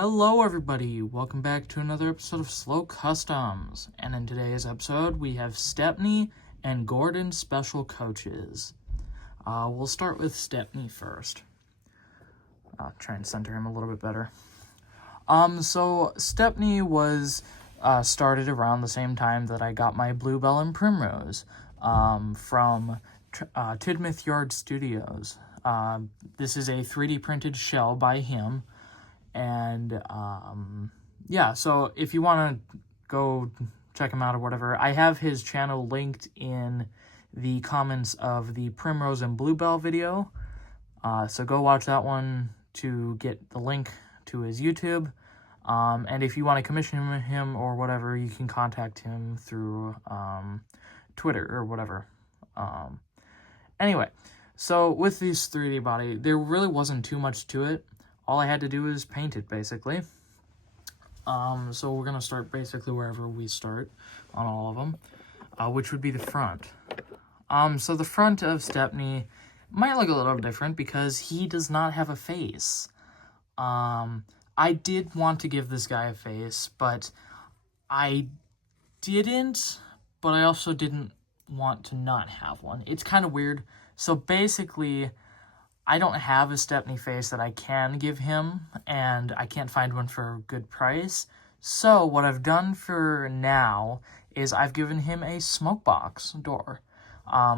Hello everybody, welcome back to another episode of Slow Customs, and in today's episode we have Stepney and Gordon special coaches. We'll start with Stepney first. I'll try and center him a little bit better. So Stepney was started around the same time that I got my Bluebell and Primrose from Tidmouth Yard Studios. This is a 3D printed shell by him. And, yeah, so if you want to go check him out or whatever, I have his channel linked in the comments of the Primrose and Bluebell video. So go watch that one to get the link to his YouTube. And if you want to commission him or whatever, you can contact him through, Twitter or whatever. Anyway, so with this 3D body, there really wasn't too much to it. All I had to do is paint it, basically. So we're going to start basically wherever we start on all of them, which would be the front. So the front of Stepney might look a little different because he does not have a face. I did want to give this guy a face, but I didn't, but I also didn't want to not have one. It's kind of weird. So basically, I don't have a Stepney face that I can give him, and I can't find one for a good price. So what I've done for now is I've given him a smokebox door.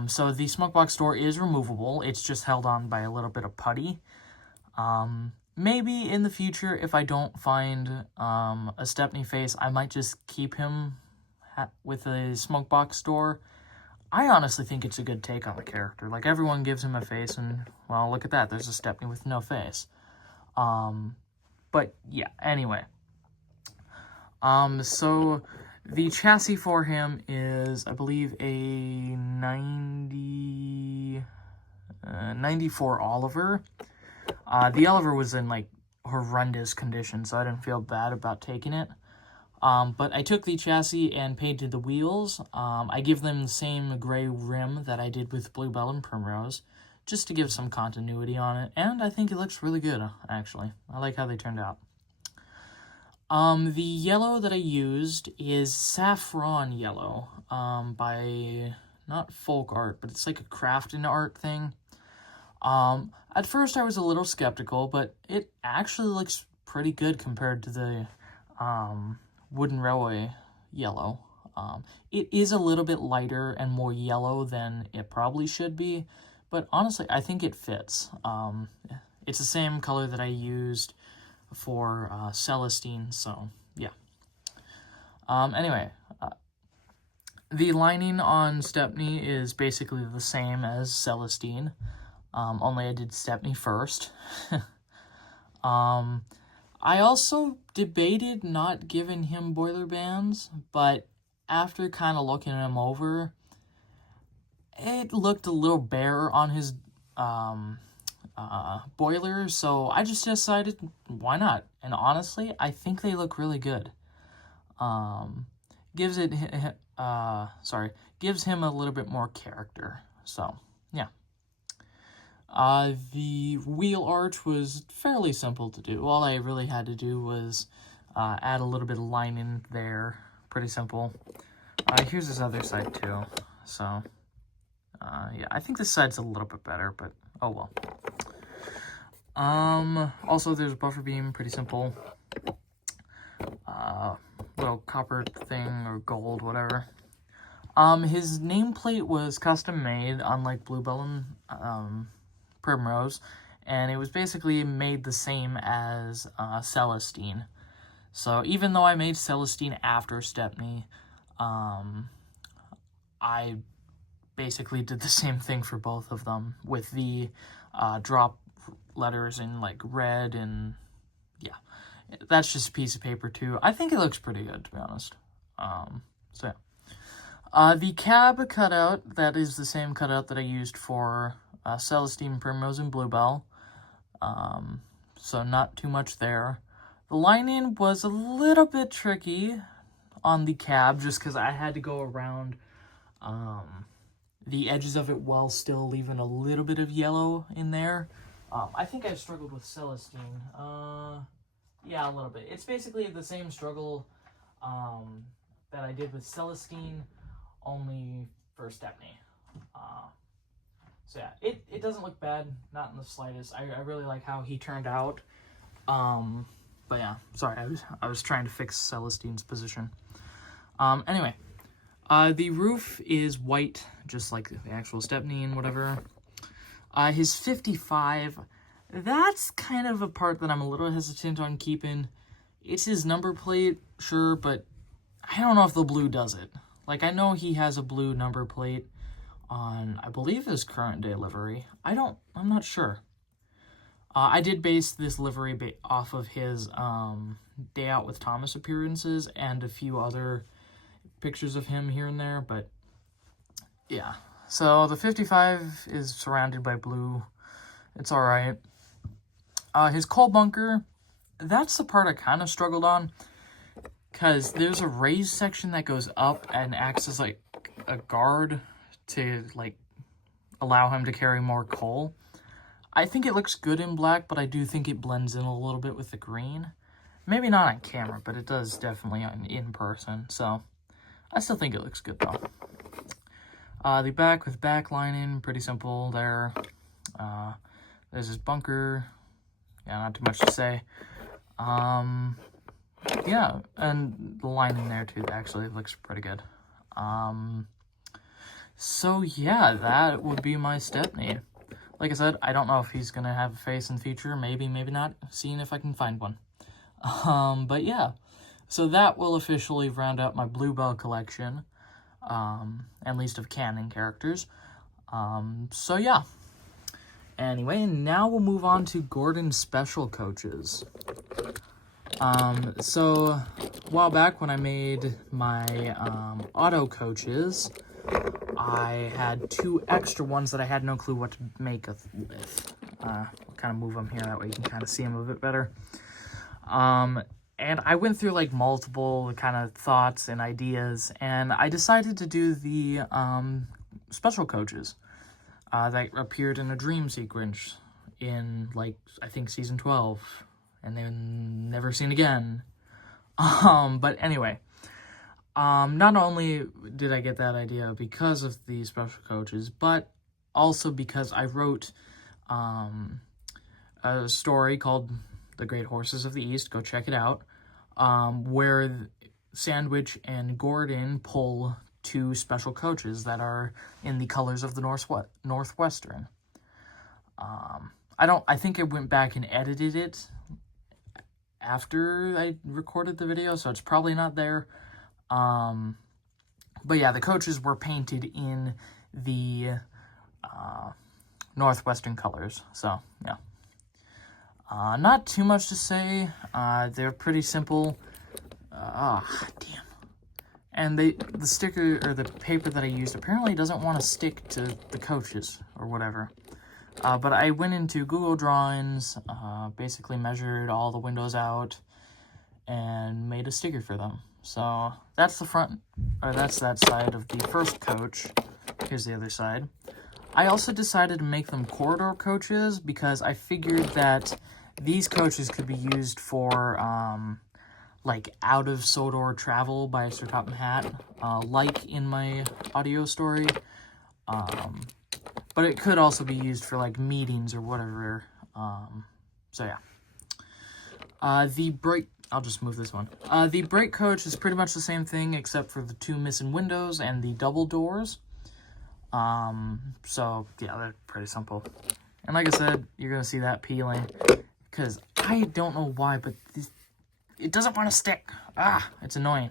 So the smokebox door is removable. It's just held on by a little bit of putty. Maybe in the future, if I don't find a Stepney face, I might just keep him with a smokebox door. I honestly think it's a good take on the character. Like, everyone gives him a face, and, well, look at that. There's a Stepney with no face. But, yeah, anyway. So, the chassis for him is, I believe, a 94 Oliver. The Oliver was in, like, horrendous condition, so I didn't feel bad about taking it. But I took the chassis and painted the wheels. I give them the same gray rim that I did with Bluebell and Primrose, just to give some continuity on it, and I think it looks really good, actually. I like how they turned out. The yellow that I used is Saffron Yellow, by, not Folk Art, but it's like a Crafted art thing. At first I was a little skeptical, but it actually looks pretty good compared to the, Wooden Railway Yellow. It is a little bit lighter and more yellow than it probably should be, but honestly, I think it fits. It's the same color that I used for Celestine, so yeah. Anyway, the lining on Stepney is basically the same as Celestine, only I did Stepney first. I also debated not giving him boiler bands, but after kind of looking him over, it looked a little bare on his boiler, so I just decided, why not? And honestly, I think they look really good. Gives him a little bit more character, so yeah. The wheel arch was fairly simple to do. All I really had to do was add a little bit of lining there. Pretty simple. Here's this other side too. So, yeah, I think this side's a little bit better, but oh well. Also, there's a buffer beam, pretty simple. Little copper thing or gold, whatever. His nameplate was custom made, unlike Bluebell and Primrose, and it was basically made the same as Celestine. So even though I made Celestine after Stepney, I basically did the same thing for both of them with the drop letters in like red, and yeah, that's just a piece of paper too. I think it looks pretty good, to be honest. So yeah. The cab cutout, that is the same cutout that I used for Celestine, Primrose, and Bluebell. So not too much there. The lining was a little bit tricky on the cab, just because I had to go around the edges of it while still leaving a little bit of yellow in there. I think I struggled with Celestine. Yeah, Yeah, a little bit. It's basically the same struggle that I did with Celestine, only for Stepney. So yeah, it doesn't look bad, not in the slightest. I really like how he turned out. But yeah, sorry, I was trying to fix Celestine's position. Anyway, the roof is white, just like the actual Stepney and whatever. His 55, that's kind of a part that I'm a little hesitant on keeping. It's his number plate, sure, but I don't know if the blue does it. Like, I know he has a blue number plate on, I believe, his current day livery. I'm not sure. I did base this livery off of his Day Out with Thomas appearances and a few other pictures of him here and there, but yeah. So the 55 is surrounded by blue. It's all right. His coal bunker, that's the part I kind of struggled on, because there's a raised section that goes up and acts as like a guard to like allow him to carry more coal. I think it looks good in black, but I do think it blends in a little bit with the green. Maybe not on camera, but it does definitely in person, so I still think it looks good though. The back with back lining, pretty simple there. There's his bunker. Yeah, not too much to say. Yeah, and the lining there too actually looks pretty good. So yeah, that would be my Stepney. Like I said, I don't know if he's gonna have a face in the future. Maybe, maybe not. Seeing if I can find one. But yeah, so that will officially round out my Bluebell collection, at least of canon characters. So yeah. Anyway, now we'll move on to Gordon's special coaches. So a while back when I made my auto coaches, I had 2 extra ones that I had no clue what to make with. We'll kind of move them here, that way you can kind of see them a bit better. And I went through like multiple kind of thoughts and ideas, and I decided to do the special coaches that appeared in a dream sequence in, like, I think season 12, and then never seen again. But anyway, not only did I get that idea because of the special coaches, but also because I wrote a story called The Great Horses of the East, go check it out, where Sandwich and Gordon pull 2 special coaches that are in the colors of the Northwestern. I think I went back and edited it after I recorded the video, so it's probably not there. But yeah, the coaches were painted in the Northwestern colors, so yeah. Not too much to say. They're pretty simple. Damn. And the sticker, or the paper that I used, apparently doesn't want to stick to the coaches, or whatever. But I went into Google Drawings, basically measured all the windows out, and made a sticker for them. So, that's the front, or that's that side of the first coach. Here's the other side. I also decided to make them corridor coaches, because I figured that these coaches could be used for, like, out of Sodor travel by Sir Topham Hatt, like in my audio story. But it could also be used for, like, meetings or whatever. So yeah. The brake, I'll just move this one. The brake coach is pretty much the same thing, except for the 2 missing windows and the double doors. So yeah, they're pretty simple. And like I said, you're gonna see that peeling, because I don't know why, but it doesn't want to stick. It's annoying.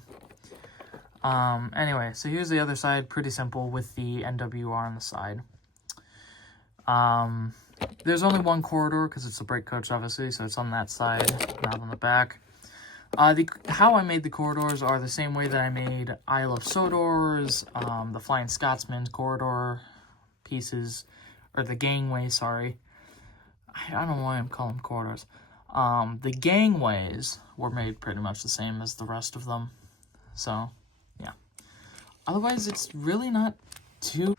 Anyway, so here's the other side, pretty simple with the NWR on the side. There's only one corridor because it's a brake coach, obviously, so it's on that side, not on the back. How I made the corridors are the same way that I made Isle of Sodor's, the Flying Scotsman's corridor pieces, or the gangway, sorry. I don't know why I'm calling them corridors. The gangways were made pretty much the same as the rest of them. So, yeah. Otherwise, it's really not too...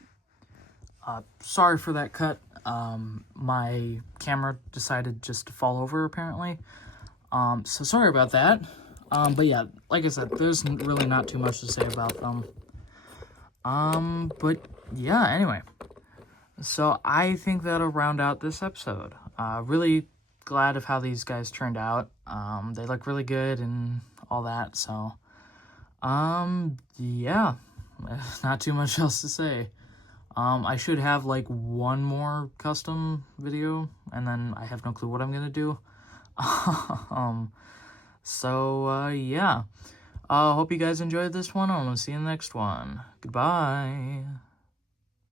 sorry for that cut. My camera decided just to fall over, apparently. So sorry about that. But yeah, like I said, there's really not too much to say about them. But yeah, anyway. So I think that'll round out this episode. Really glad of how these guys turned out. They look really good and all that, so yeah, not too much else to say. I should have like one more custom video, and then I have no clue what I'm gonna do. Yeah. Hope you guys enjoyed this one. I'm gonna see you in the next one. Goodbye.